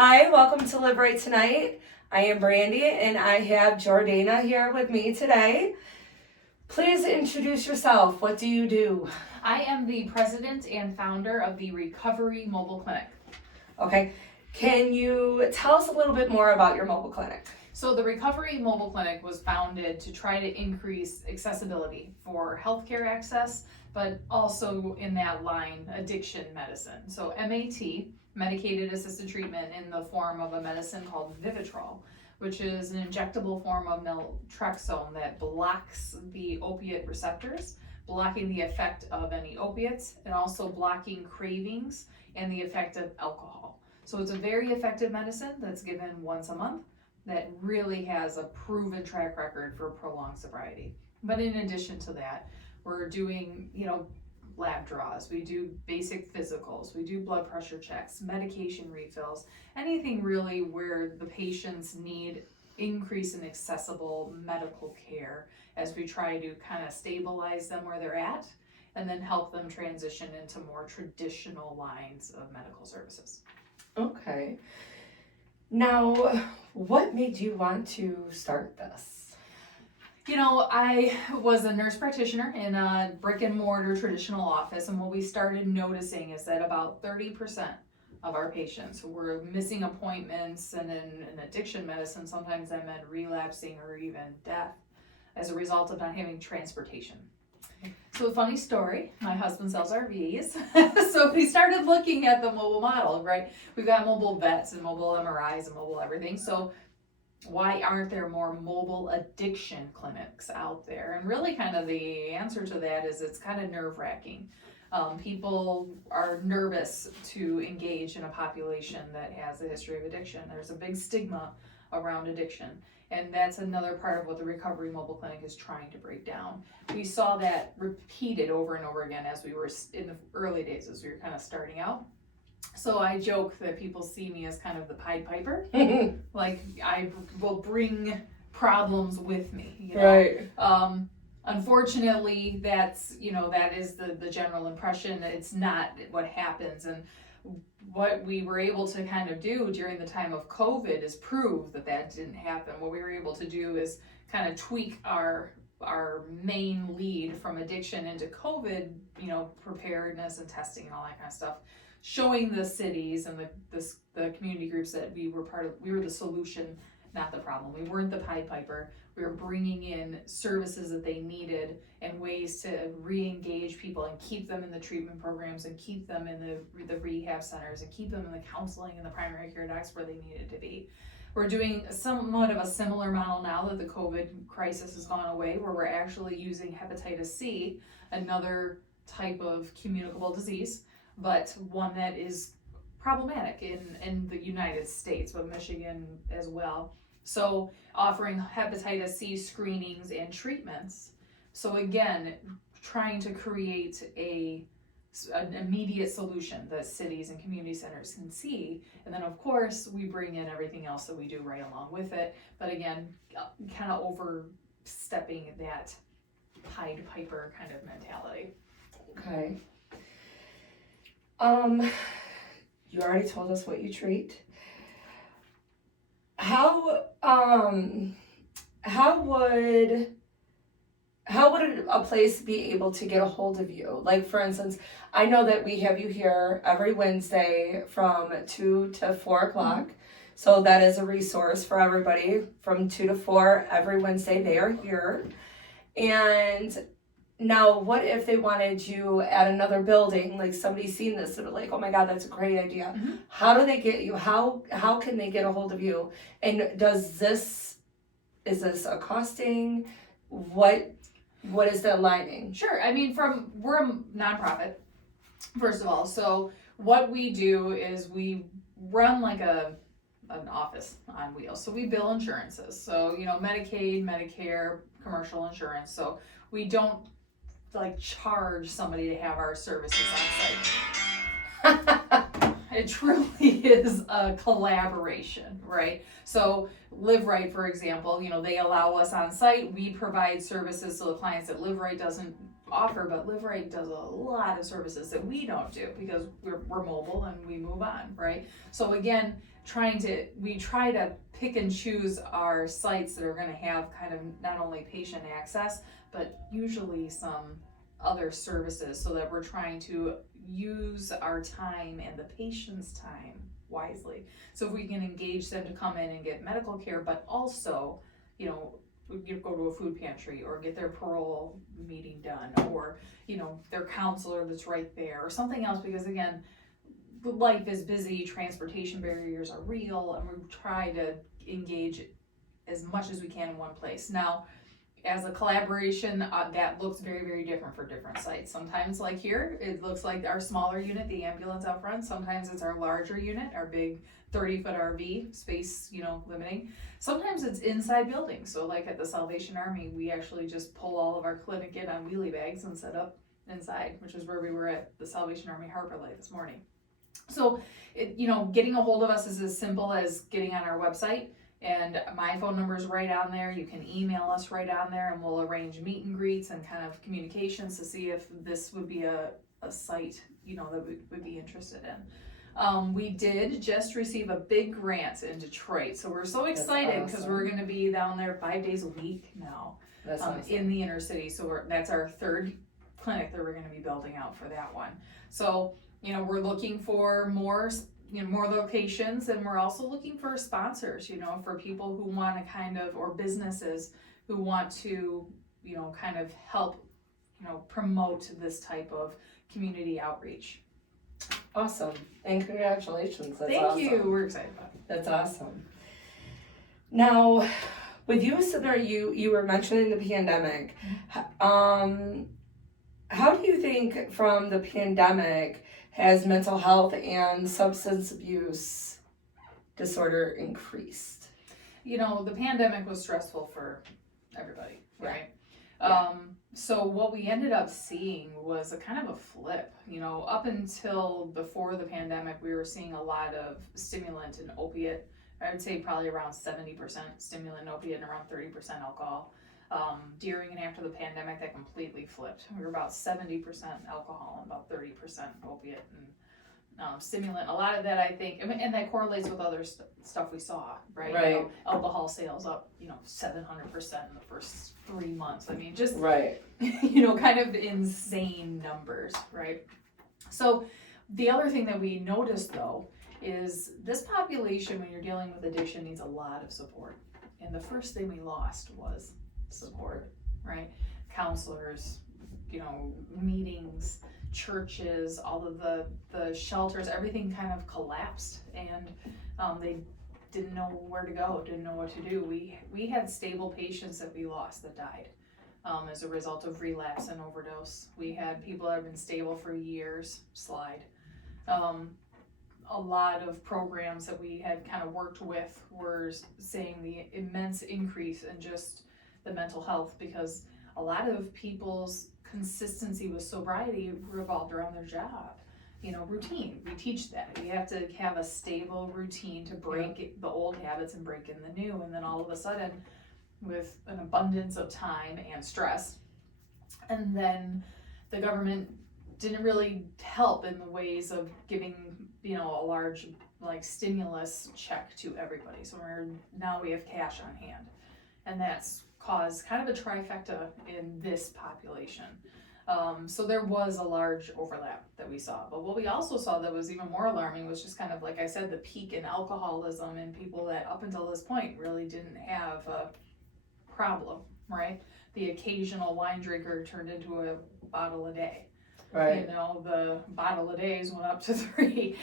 Hi, welcome to Live Right Tonight. I am Brandi and I have Jordana here with me today. Please introduce yourself. What do you do? I am the president and founder of the Recovery Mobile Clinic. Okay, can you tell us a little bit more about your mobile clinic? So the Recovery Mobile Clinic was founded to try to increase accessibility for healthcare access, but also in that line, addiction medicine. So MAT, medicated assisted treatment, in the form of a medicine called Vivitrol, which is an injectable form of naltrexone that blocks the opiate receptors, blocking the effect of any opiates, and also blocking cravings and the effect of alcohol. So it's a very effective medicine that's given once a month that really has a proven track record for prolonged sobriety. But in addition to that, we're doing, lab draws, we do basic physicals, we do blood pressure checks, medication refills, anything really where the patients need increase in accessible medical care as we try to kind of stabilize them where they're at and then help them transition into more traditional lines of medical services. Okay. Now, what made you want to start this? I was a nurse practitioner in a brick and mortar traditional office, and what we started noticing is that about 30% of our patients were missing appointments, and in addiction medicine, sometimes that meant relapsing or even death as a result of not having transportation. So a funny story, my husband sells RVs, so we started looking at the mobile model, right? We've got mobile vets and mobile MRIs and mobile everything, so why aren't there more mobile addiction clinics out there? And really kind of the answer to that is it's kind of nerve-wracking. People are nervous to engage in a population that has a history of addiction. There's a big stigma around addiction. And that's another part of what the Recovery Mobile Clinic is trying to break down. We saw that repeated over and over again as we were in the early days, as we were kind of starting out. So I joke that people see me as kind of the Pied Piper. Like I will bring problems with me, Right. Unfortunately, that is the general impression. It's not what happens. And what we were able to kind of do during the time of COVID is prove that didn't happen. What we were able to do is kind of tweak our main lead from addiction into COVID, preparedness and testing and all that kind of stuff, showing the cities and the community groups that we were part of. We were the solution, not the problem. We weren't the Pied Piper. We were bringing in services that they needed and ways to re-engage people and keep them in the treatment programs and keep them in the rehab centers and keep them in the counseling and the primary care docs where they needed to be. We're doing somewhat of a similar model now that the COVID crisis has gone away, where we're actually using hepatitis C, another type of communicable disease, but one that is problematic in the United States, but Michigan as well. So offering hepatitis C screenings and treatments. So again, trying to create an immediate solution that cities and community centers can see. And then of course we bring in everything else that we do right along with it. But again, kind of overstepping that Pied Piper kind of mentality. Okay. You already told us what you treat. How would a place be able to get a hold of you? Like, for instance, I know that we have you here every Wednesday from 2 to 4 o'clock. Mm-hmm. So that is a resource for everybody. From 2 to 4 every Wednesday, they are here. And now, what if they wanted you at another building, like somebody's seen this and they're like, oh my God, that's a great idea. Mm-hmm. How do they get you? How can they get a hold of you? And is this a costing? What is the aligning? Sure. I mean, we're a nonprofit, first of all. So what we do is we run like an office on wheels. So we bill insurances. So, Medicaid, Medicare, commercial insurance. So we don't charge somebody to have our services on site. It truly is a collaboration, right? So Live Rite, for example, they allow us on site. We provide services so the clients at Live Rite doesn't offer, but Rite does a lot of services that we don't do because we're mobile and we move on, right? So again, we try to pick and choose our sites that are going to have kind of not only patient access, but usually some other services, so that we're trying to use our time and the patient's time wisely. So if we can engage them to come in and get medical care, but also, go to a food pantry or get their parole meeting done, or, their counselor that's right there or something else, because again, life is busy, transportation barriers are real, and we try to engage as much as we can in one place. Now, as a collaboration, that looks very, very different for different sites. Sometimes, like here, it looks like our smaller unit, the ambulance out front. Sometimes it's our larger unit, our big 30-foot RV, space, limiting. Sometimes it's inside buildings. So like at the Salvation Army, we actually just pull all of our clinic in on wheelie bags and set up inside, which is where we were at the Salvation Army Harbor Light this morning. So, getting a hold of us is as simple as getting on our website, and my phone number is right on there. You can email us right on there, and we'll arrange meet and greets and kind of communications to see if this would be a site, that we would be interested in. We did just receive a big grant in Detroit, so we're so excited because we're going to be down there 5 days a week now. That's awesome. In the inner city. So that's our third clinic that we're going to be building out for that one. So, we're looking for more locations, and we're also looking for sponsors, for people who want to or businesses who want to, kind of help, promote this type of community outreach. Awesome. And congratulations. That's Thank awesome. you. We're excited about it. That's awesome. Now, with you sitting there, you were mentioning the pandemic. How do you think from the pandemic has mental health and substance abuse disorder increased? The pandemic was stressful for everybody, right? Yeah. So what we ended up seeing was a kind of a flip. Up until before the pandemic, we were seeing a lot of stimulant and opiate. I would say probably around 70% stimulant and opiate and around 30% alcohol. During and after the pandemic, that completely flipped. We were about 70% alcohol and about 30% opiate and stimulant. A lot of that, I think, and that correlates with other stuff we saw, right? Right. Alcohol sales up, 700% in the first 3 months. I mean, just, right. Kind of insane numbers, right? So the other thing that we noticed, though, is this population, when you're dealing with addiction, needs a lot of support. And the first thing we lost was support, right? Counselors, meetings, churches, all of the shelters, everything kind of collapsed, and they didn't know where to go, didn't know what to do. We had stable patients that we lost that died as a result of relapse and overdose. We had people that have been stable for years slide. A lot of programs that we had kind of worked with were seeing the immense increase in just the mental health, because a lot of people's consistency with sobriety revolved around their job. Routine. We teach that. You have to have a stable routine to break the old habits and break in the new. And then all of a sudden, with an abundance of time and stress, and then the government didn't really help in the ways of giving, a large stimulus check to everybody. So now we have cash on hand, and that's caused kind of a trifecta in this population. So there was a large overlap that we saw. But what we also saw that was even more alarming was just kind of, like I said, the peak in alcoholism in people that up until this point really didn't have a problem, right? The occasional wine drinker turned into a bottle a day. Right. The bottle a days went up to 3.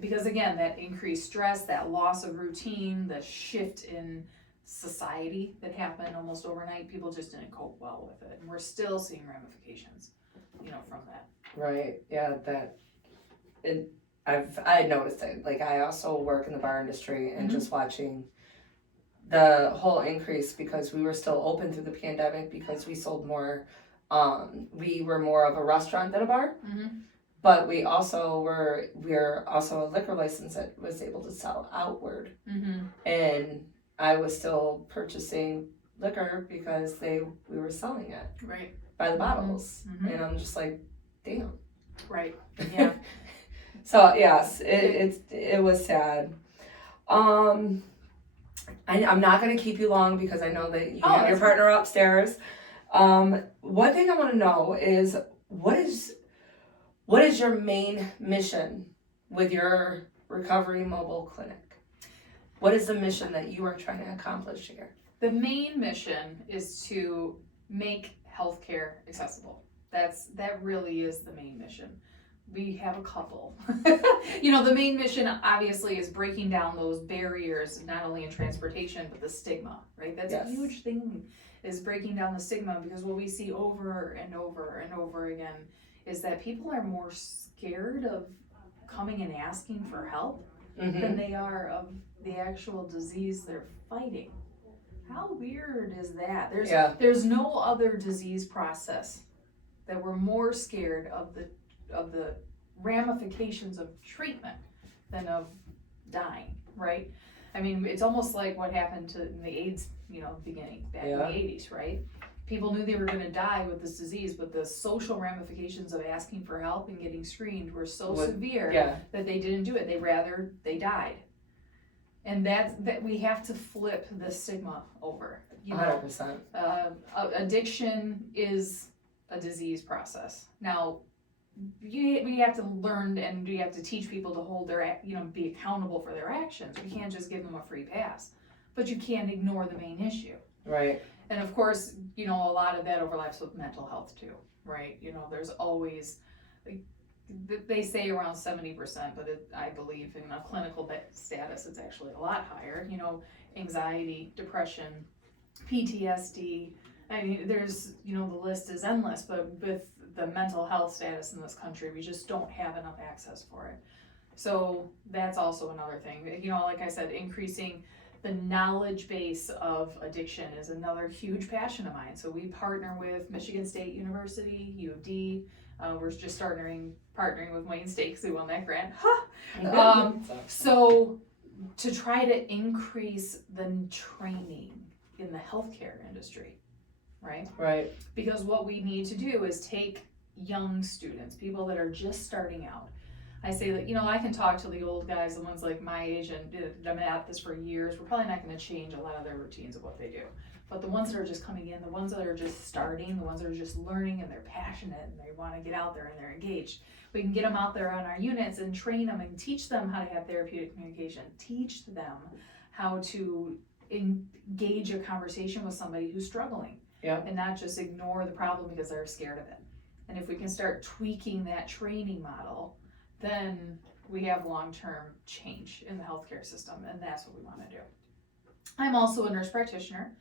Because again, that increased stress, that loss of routine, the shift in society that happened almost overnight, people just didn't cope well with it. And we're still seeing ramifications, from that. Right. Yeah, I noticed it. I also work in the bar industry, and just watching the whole increase, because we were still open through the pandemic because we sold more. We were more of a restaurant than a bar, but we're also a liquor license that was able to sell outward. And I was still purchasing liquor because we were selling it Right. by the bottles. Mm-hmm. And I'm just like, damn. Right. Yeah. So yes, it was sad. I'm not gonna keep you long because I know that you have your partner upstairs. One thing I want to know is what is your main mission with your recovery mobile clinic? What is the mission that you are trying to accomplish here? The main mission is to make healthcare accessible. That really is the main mission. We have a couple. The main mission obviously is breaking down those barriers, not only in transportation, but the stigma, right? That's a huge thing, is breaking down the stigma, because what we see over and over and over again is that people are more scared of coming and asking for help than they are of the actual disease they're fighting. How weird is that? There's no other disease process that we're more scared of the ramifications of treatment than of dying, right? I mean, it's almost like what happened in the AIDS, beginning back in the 80s, right? People knew they were going to die with this disease, but the social ramifications of asking for help and getting screened were so severe that they didn't do it. They died. And that we have to flip the stigma over. 100%. Addiction is a disease process. Now, we have to learn, and we have to teach people to hold be accountable for their actions. We can't just give them a free pass, but you can't ignore the main issue. Right. And of course, a lot of that overlaps with mental health too, right? There's always, they say around 70%, but I believe in a clinical status, it's actually a lot higher. Anxiety, depression, PTSD. I mean, there's, the list is endless, but with the mental health status in this country, we just don't have enough access for it. So that's also another thing. Like I said, increasing the knowledge base of addiction is another huge passion of mine. So we partner with Michigan State University, U of D. We're just partnering with Wayne State because we won that grant. So to try to increase the training in the healthcare industry, right? Right. Because what we need to do is take young students, people that are just starting out. I say that, I can talk to the old guys, the ones like my age, and I've been at this for years. We're probably not going to change a lot of their routines of what they do. But the ones that are just coming in, the ones that are just starting, the ones that are just learning and they're passionate and they want to get out there and they're engaged, we can get them out there on our units and train them and teach them how to have therapeutic communication, teach them how to engage a conversation with somebody who's struggling, and not just ignore the problem because they're scared of it. And if we can start tweaking that training model, then we have long-term change in the healthcare system, and that's what we want to do. I'm also a nurse practitioner.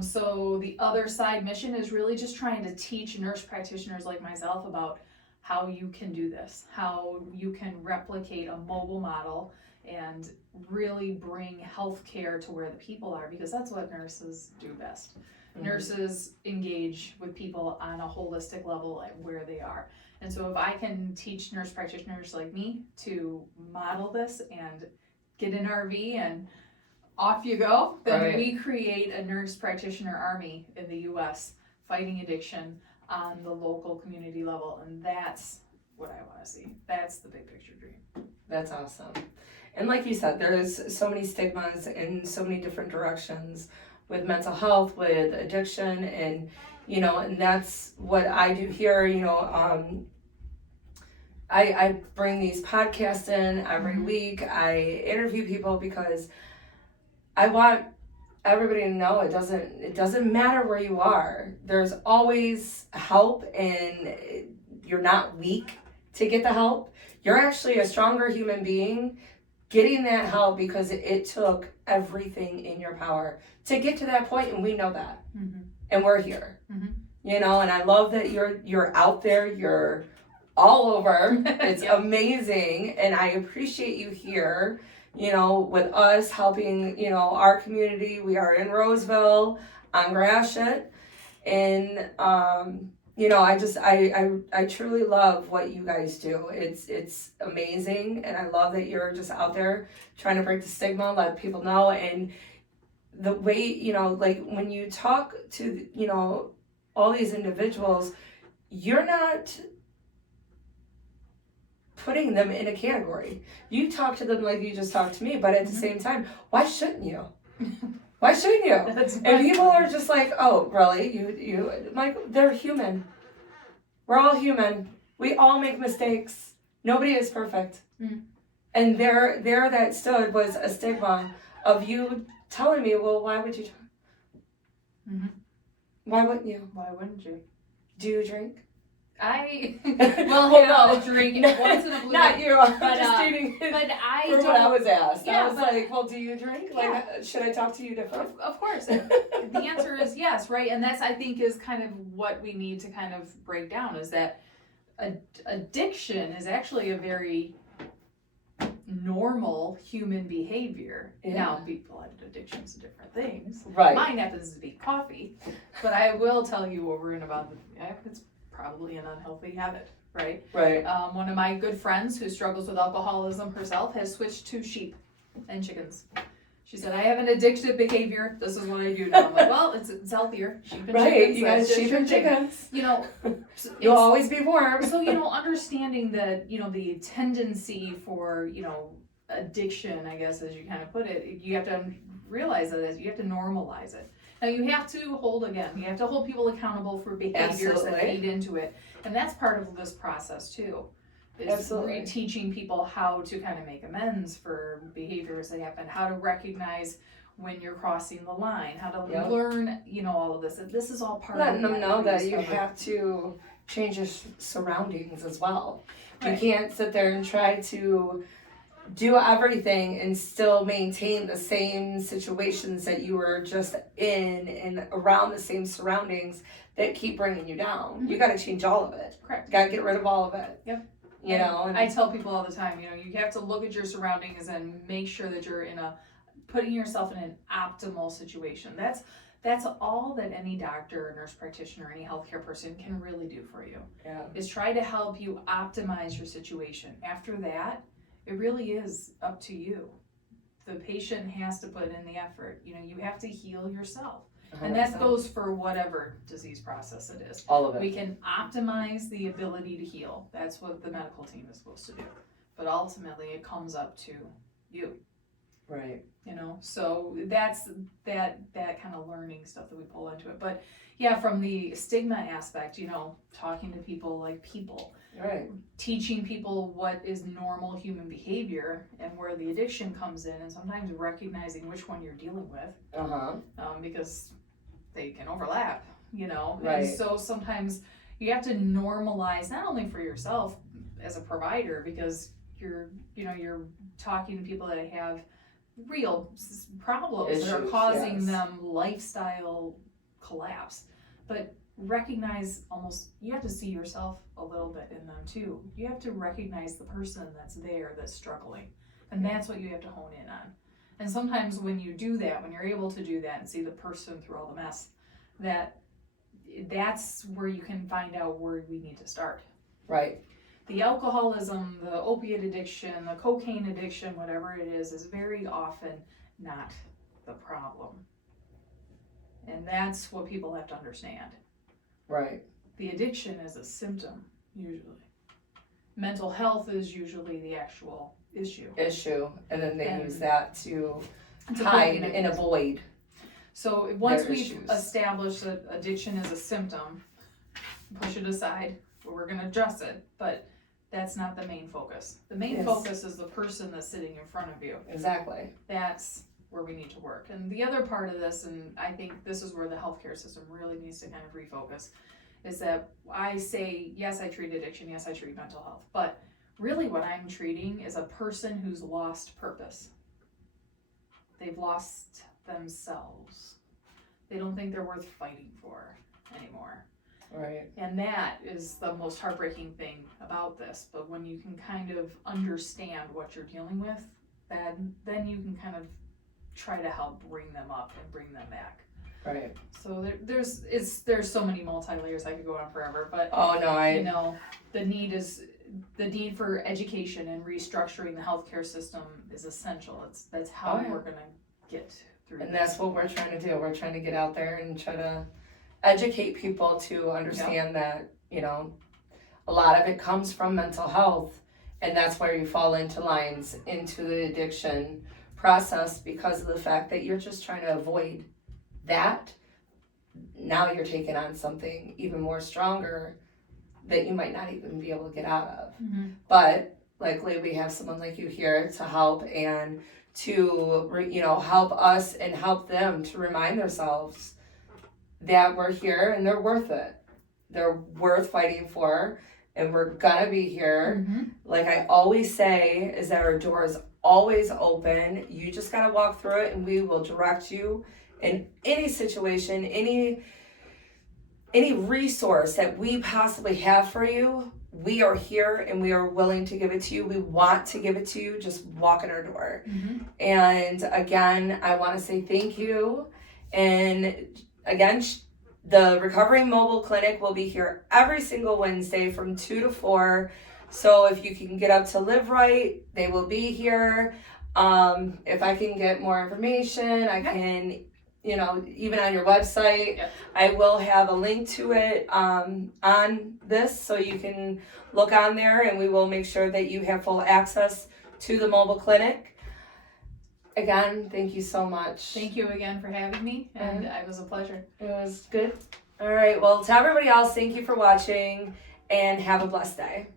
So the other side mission is really just trying to teach nurse practitioners like myself about how you can do this, how you can replicate a mobile model and really bring healthcare to where the people are, because that's what nurses do best. Nurses engage with people on a holistic level at where they are. And so if I can teach nurse practitioners like me to model this and get an RV and off you go, then we create a nurse practitioner army in the US fighting addiction on the local community level. And that's what I want to see. That's the big picture dream. That's awesome. And like you said, there's so many stigmas in so many different directions with mental health, with addiction, and and that's what I do here. I bring these podcasts in every week. I interview people because I want everybody to know it doesn't matter where you are. There's always help, and you're not weak to get the help. You're actually a stronger human being getting that help because it took everything in your power to get to that point, and we know that. And we're here. And I love that you're out there, you're all over. It's amazing, and I appreciate you here, with us helping, our community. We are in Roseville on Gratiot, and I truly love what you guys do. It's amazing, and I love that you're just out there trying to break the stigma, let people know. And the way, like when you talk to, all these individuals, you're not putting them in a category. You talk to them like you just talked to me, but at the same time, why shouldn't you? Why shouldn't you? And people are just like, oh, really? You like, they're human. We're all human. We all make mistakes. Nobody is perfect. And there that stood was a stigma of you telling me, well, why would you try? Why wouldn't you? Why wouldn't you? Do you drink? No, drink once in a blue not you. I'm just stating but I for don't. what I was asked. Yeah, I was like, well, do you drink? Like, should I talk to you different? Of course. The answer is yes, right? And that's, I think, is kind of what we need to kind of break down, is that addiction is actually a very normal human behavior. Yeah. Now, people have addictions to different things. Right. Mine happens to be coffee, but I will tell you over and about it's probably an unhealthy habit, right? Right. One of my good friends who struggles with alcoholism herself has switched to sheep and chickens. She said, I have an addictive behavior. This is what I do now. I'm like, well, it's healthier. Sheep and chickens. You got sheep and chickens. You'll always be warm. So, understanding that, the tendency for, addiction, I guess, as you kind of put it, you have to realize that you have to normalize it. Now, you have to hold people accountable for behaviors that feed into it. And that's part of this process, too. Is teaching people how to kind of make amends for behaviors that happen, how to recognize when you're crossing the line, how to learn, all of this. This is all part of letting them know that you have to change your surroundings as well. Right. You can't sit there and try to do everything and still maintain the same situations that you were just in and around the same surroundings that keep bringing you down. You got to change all of it. Correct. Got to get rid of all of it. Yep. And I tell people all the time, you have to look at your surroundings and make sure that you're putting yourself in an optimal situation. That's all that any doctor, or nurse practitioner, any healthcare person can really do for you. Yeah. Is try to help you optimize your situation. After that, it really is up to you. The patient has to put in the effort. You have to heal yourself. 100%. And that goes for whatever disease process it is. All of it. We can optimize the ability to heal. That's what the medical team is supposed to do. But ultimately, it comes up to you. Right. So that's that kind of learning stuff that we pull into it. But yeah, from the stigma aspect, talking to people like people. Right. Teaching people what is normal human behavior and where the addiction comes in, and sometimes recognizing which one you're dealing with. Because they can overlap, Right. And so sometimes you have to normalize, not only for yourself as a provider, because you're talking to people that have real problems that are causing them lifestyle collapse, but recognize you have to see yourself a little bit in them too. You have to recognize the person that's there that's struggling, and that's what you have to hone in on. And sometimes when you do that, when you're able to do that and see the person through all the mess, that's where you can find out where we need to start. Right. The alcoholism, the opiate addiction, the cocaine addiction, whatever it is very often not the problem. And that's what people have to understand. Right. The addiction is a symptom, usually. Mental health is usually the actual issue. And then they use that to hide and avoid. So once we've established that addiction is a symptom, push it aside, we're going to address it, but that's not the main focus. The main focus is the person that's sitting in front of you. Exactly. That's where we need to work. And the other part of this, and I think this is where the healthcare system really needs to kind of refocus, is that I say, yes, I treat addiction, yes, I treat mental health, but really what I'm treating is a person who's lost purpose. They've lost themselves. They don't think they're worth fighting for anymore. Right. And that is the most heartbreaking thing about this. But when you can kind of understand what you're dealing with, then you can kind of try to help bring them up and bring them back. Right. So there's so many multi-layers. I could go on forever, but the need for education and restructuring the healthcare system is essential. That's how we're gonna get through And this. that's what we're trying to do. We're trying to get out there and try to educate people to understand that, you know, a lot of it comes from mental health, and that's where you fall into lines into the addiction process because of the fact that you're just trying to avoid that. Now you're taking on something even more stronger that you might not even be able to get out of. Mm-hmm. But luckily we have someone like you here to help and to, you know, help us and help them to remind themselves that we're here and they're worth it. They're worth fighting for, and we're gonna be here. Mm-hmm. Like I always say, is that our door is always open. You just gotta walk through it, and we will direct you in any situation, any resource that we possibly have for you. We are here and we are willing to give it to you. We want to give it to you. Just walk in our door. Mm-hmm. And again, I want to say thank you. And again, the Recovery Mobile Clinic will be here every single Wednesday from 2 to 4. So if you can get up to Live Rite, they will be here. If I can get more information, I can, you know, even on your website, Yep. I will have a link to it on this, so you can look on there, and we will make sure that you have full access to the mobile clinic. Again, thank you so much. Thank you again for having me, and it was a pleasure. It was good. All right, well, to everybody else, thank you for watching, and have a blessed day.